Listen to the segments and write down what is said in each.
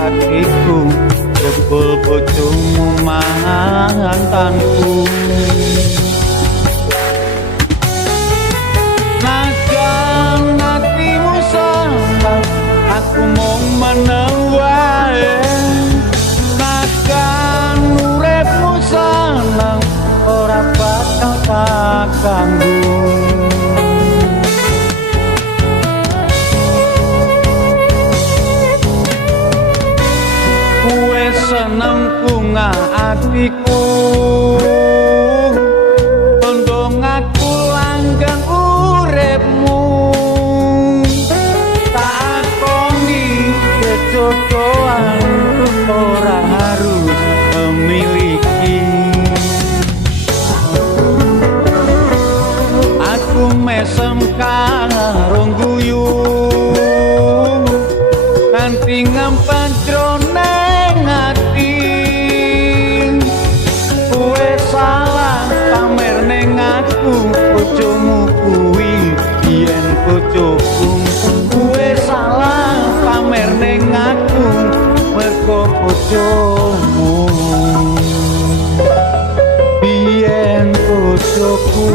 hatiku jebul bojomu mantanku. Najan hatimu seneng aku mung meneng wae, najan uripmu seneng ora bakal tak ganggu. Seneng bunga hatiku tondong aku langgeng uripmu, tak akoni kejodohan ora harus memiliki. Aku mesem karo guyu nganti ngempan jroning ati, kowe salah pamer ning aku bojomu kuwi yen bojoku. Kowe salah pamer ning aku mergo bojomu yen bojoku.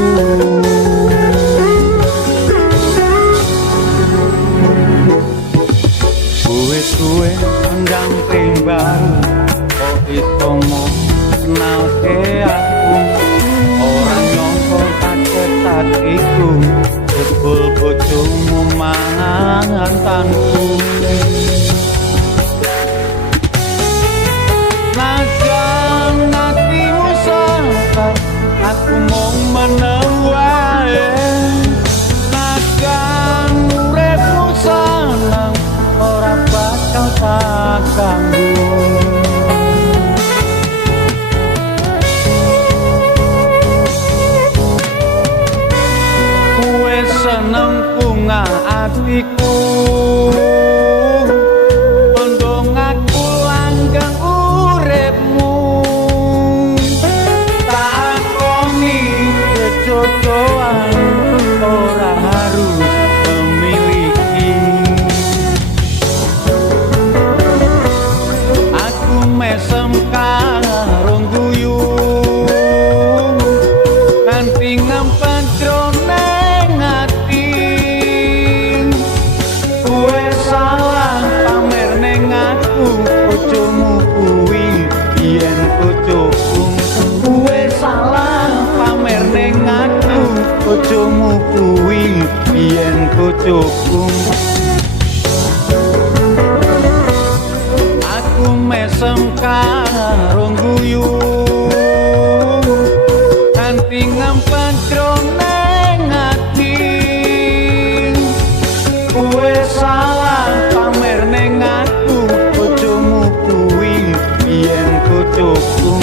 Kowe pendamping baru kok iso kenalke aku, ora nyangka kaget hatiku jebul bojomu mantanku. Najan hatimu seneng aku mung meneng wae, najan uripmu seneng ora bakal tak ganggu. Kowe seneng bunga hatiku tondong aku langgeng uripmu, tak akoni kejodohan ora harus memiliki. Aku mesem karo guyu nganti ngempen jroning ati, kowe salah pamer ning aku bojomu kuwi yen bojoku. Kowe salah pamer ning aku bojomu kuwi yen bojoku. Aku mesem karo guyu nganti ngempen jroning ati, kowe salah pamer ning aku bojomu kuwi yen bojoku.